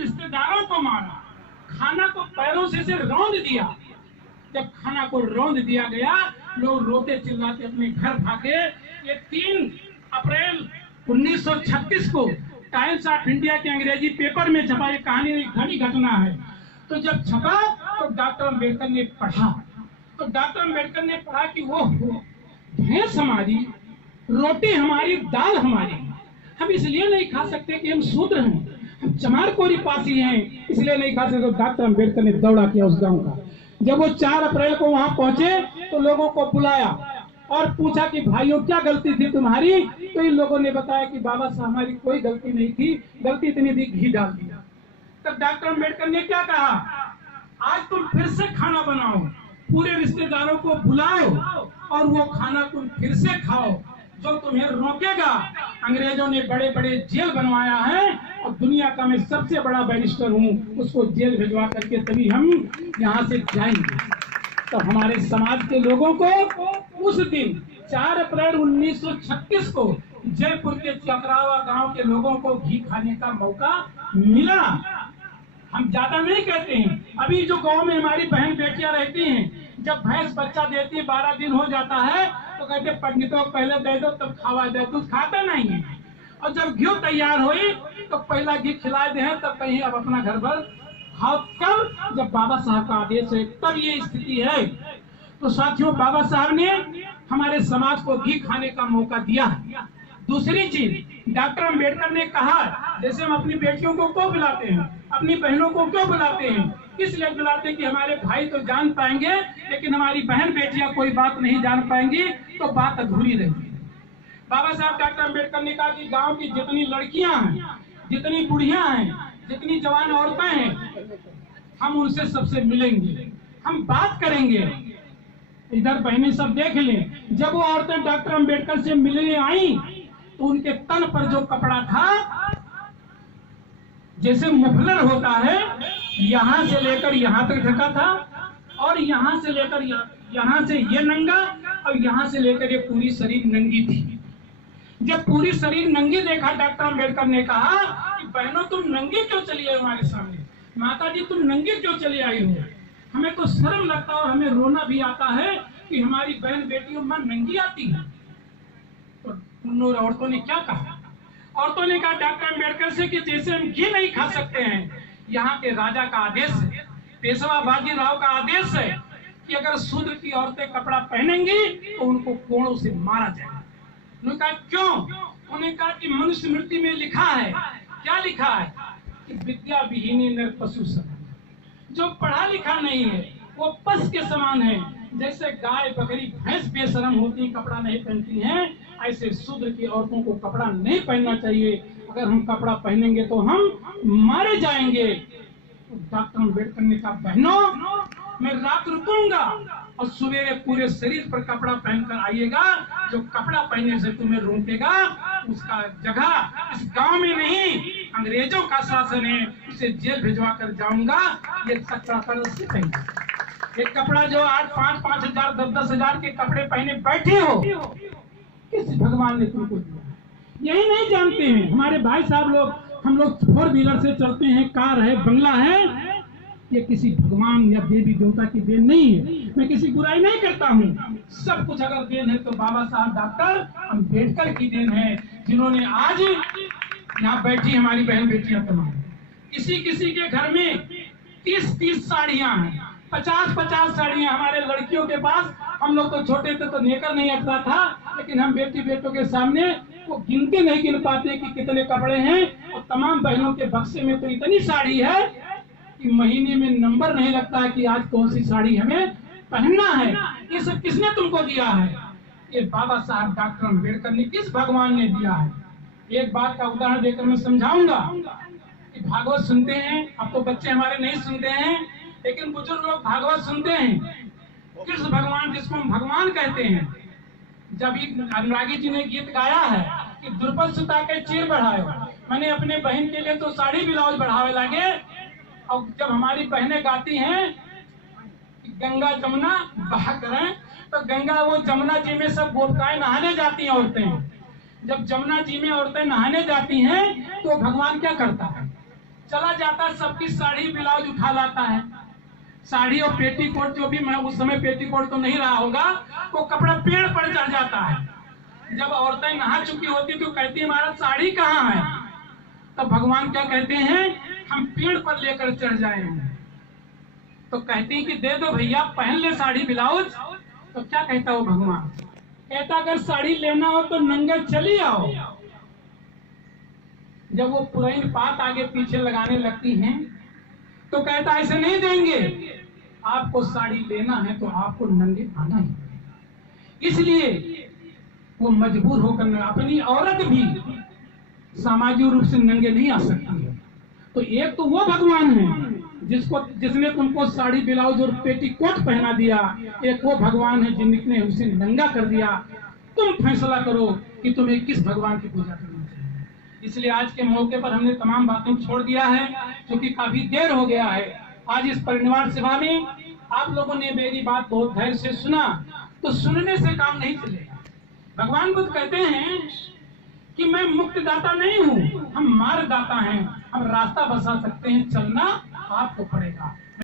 रिश्तेदारों को मारा, खाना को पैरों से रौंद दिया। जब खाना को रौंद दिया गया, लोग रोते चिल्लाते अपने घर भागे। ये 3 अप्रैल 1936 को टाइम्स ऑफ इंडिया के अंग्रेजी पेपर में छपा। ये कहानी एक घड़ी घटना है। तो जब छपा तो डॉक्टर अम्बेडकर ने पढ़ा, तो डॉक्टर अम्बेडकर ने पढ़ा कि वो भैंस हमारी, रोटी हमारी, दाल हमारी, हम इसलिए नहीं खा सकते कि हम शूद्र हैं, हम चमार कोरी पासी हैं, इसलिए नहीं खा सकते। डॉक्टर अम्बेडकर ने दौड़ा किया उस गांव का। जब वो 4 अप्रैल को वहां पहुंचे तो लोगों को बुलाया और पूछा कि भाइयों क्या गलती थी तुम्हारी। तो इन लोगों ने बताया कि बाबा साहब हमारी कोई गलती नहीं थी, गलती इतनी थी घी डाल दिया। तब डॉक्टर अम्बेडकर ने क्या कहा, आज तुम फिर से खाना बनाओ, पूरे रिश्तेदारों को बुलाओ और वो खाना तुम फिर से खाओ। जो तुम्हें रोकेगा, अंग्रेजों ने बड़े बड़े जेल बनवाया है और दुनिया का मैं सबसे बड़ा बैरिस्टर हूँ, उसको जेल भिजवा करके तभी हम यहाँ से जाएंगे। तो हमारे समाज के लोगों को उस दिन 4 अप्रैल 1936 को जयपुर के चकरावा गांव के लोगों को घी खाने का मौका मिला। हम ज्यादा नहीं कहते हैं, अभी जो गांव में हमारी बहन बेटियां रहती हैं, जब भैंस बच्चा देती है 12 दिन हो जाता है तो कहते पंडितों को पहले दे दो तब खावा जाए, कुछ खाता नहीं है। और जब घी तैयार हुई तो पहला घी खिला दे, तब कहीं अब अपना घर भर खाओ। कब, जब बाबा साहब का आदेश है, तब ये स्थिति है। तो साथियों, बाबा साहब ने हमारे समाज को घी खाने का मौका दिया। दूसरी चीज, डॉक्टर अम्बेडकर ने कहा, जैसे हम अपनी बेटियों को क्यों बुलाते हैं, अपनी बहनों को क्यों बुलाते हैं, इसलिए बुलाते हैं कि हमारे भाई तो जान पाएंगे लेकिन हमारी बहन बेटियां कोई बात नहीं जान पाएंगी तो बात अधूरी रहेगी। बाबा साहब डॉक्टर अम्बेडकर ने कहा कि गांव की जितनी लड़कियां हैं, जितनी बुढ़ियां हैं, जितनी जवान औरतें हैं, हम उनसे सबसे मिलेंगे, हम बात करेंगे। इधर बहनें सब देख लें, जब वो औरतें डॉक्टर अम्बेडकर से मिलने आई तो उनके तन पर जो कपड़ा था, जैसे मुफलर होता है, यहाँ से लेकर यहाँ तक ढका था और यहाँ से लेकर यहाँ से ये नंगा और यहाँ से लेकर ये पूरी शरीर नंगी थी। जब पूरी शरीर नंगी देखा, डॉक्टर अम्बेडकर ने कहा कि बहनों तुम नंगी क्यों चली आई हमारे सामने, माता जी तुम नंगी क्यों चली आई हो। हमें तो शर्म लगता है और हमें रोना भी आता है कि हमारी बहन बेटियों में नंगी आती है। तो उन औरतों ने क्या कहा, औरतों ने कहा डॉक्टर अम्बेडकर से कि जैसे हम घी नहीं खा सकते हैं, यहाँ के राजा का आदेश है, पेशवा बाजीराव का आदेश है कि अगर शूद्र की औरतें कपड़ा पहनेंगी तो उनको कोड़ों से मारा जाएगा। उन्होंने कहा क्यों, उन्होंने कहा कि मनुस्मृति में लिखा है, क्या लिखा है कि विद्या विहीनी नर पशु समान, जो पढ़ा लिखा नहीं है वो पशु के समान है। जैसे गाय बकरी भैंस बेशरम होती कपड़ा नहीं पहनती हैं, ऐसे शूद्र की औरतों को कपड़ा नहीं पहनना चाहिए। अगर हम कपड़ा पहनेंगे तो हम मारे जाएंगे। डॉक्टर अम्बेडकर ने कहा बहनों मैं रात रुकूंगा और सवेरे पूरे शरीर पर कपड़ा पहनकर आइएगा। जो कपड़ा पहनने से तुम्हें रोकेगा उसका जगह इस गांव में नहीं, अंग्रेजों का शासन है, उसे जेल भिजवा कर जाऊंगा। ये कपड़ा से पहने, एक कपड़ा जो आज 5-5 हजार 10-10 हजार के कपड़े पहने बैठे हो, किस भगवान ने तुमको दिया? यही नहीं जानते हैं हमारे भाई साहब लोग। हम लोग 4 व्हीलर से चलते हैं, कार है, बंगला है, ये किसी भगवान या देवी देवता की देन नहीं है। मैं किसी बुराई नहीं करता हूँ, सब कुछ अगर देन है तो बाबा साहब डॉक्टर अम्बेडकर की देन है, जिन्होंने आज यहाँ बैठी हमारी बहन बेटियां तमाम। किसी किसी के घर में 30-30 साड़ियां हैं, 50-50 साड़ियां हमारे लड़कियों के पास। हम लोग तो छोटे थे तो नेकर नहीं हटता था, लेकिन हम बेटी बेटों के सामने वो गिनते नहीं गिन पाते कि कितने कपड़े हैं। और तमाम बहनों के बक्से में तो इतनी साड़ी है कि महीने में नंबर नहीं लगता है कि आज कौन सी साड़ी हमें पहनना है। ये सब किसने तुमको दिया है? ये बाबा साहब डॉक्टर अम्बेडकर ने, किस भगवान ने दिया है? एक बात का उदाहरण देकर मैं समझाऊंगा कि भागवत सुनते हैं, अब तो बच्चे हमारे नहीं सुनते हैं, लेकिन बुजुर्ग लोग भागवत सुनते हैं। कृष्ण भगवान, जिसको हम भगवान कहते हैं, जब अनुरागी जी ने गीत गाया है कि द्रुपद सुता के चीर बढ़ाए, मैंने अपने बहन के लिए तो साड़ी ब्लाउज बढ़ावे लगे। और जब हमारी बहनें गाती हैं कि गंगा जमुना बहा करें, तो गंगा वो जमुना जी में सब गोपिकाएं नहाने जाती हैं औरतें। जब जमुना जी में औरतें नहाने जाती हैं तो भगवान क्या करता है? चला जाता है, सबकी साड़ी ब्लाउज उठा लाता है। साड़ी और पेटीकोट, जो भी, मैं उस समय पेटीकोट तो नहीं रहा होगा, वो कपड़ा पेड़ पर चढ़ जाता है। जब औरतें नहा चुकी होती तो कहती है हमारा साड़ी कहाँ है? तब भगवान क्या कहते हैं, हम पेड़ पर लेकर चढ़ जाए हैं। तो कहते हैं कि दे दो भैया, पहन ले साड़ी ब्लाउज। तो क्या कहता वो भगवान, कहता अगर साड़ी लेना हो तो नंगे चली आओ। जब वो पुरानी बात आगे पीछे लगाने लगती हैं तो कहता ऐसे नहीं देंगे, आपको साड़ी लेना है तो आपको नंगे आना ही। इसलिए वो मजबूर होकर, अपनी औरत भी सामाजिक रूप से नंगे नहीं आ सकती है। तो एक तो वो भगवान है जिसने तुमको साड़ी ब्लाउज और पेटीकोट पहना दिया, एक वो भगवान है जिसने उसे नंगा कर दिया। तुम फैसला करो कि तुम्हें किस भगवान की पूजा करनी चाहिए। इसलिए आज के मौके पर हमने तमाम बातों को छोड़ दिया है, क्योंकि काफी देर हो गया है। आज इस परिनिर्वाण सभा में आप लोगों ने मेरी बात बहुत धैर्य से सुना, तो सुनने से काम नहीं चलेगा। भगवान बुद्ध कहते हैं कि मैं मुक्त दाता नहीं हूँ, हम मार्ग दाता हैं, हम रास्ता बता सकते हैं, चलना आपको पड़ेगा।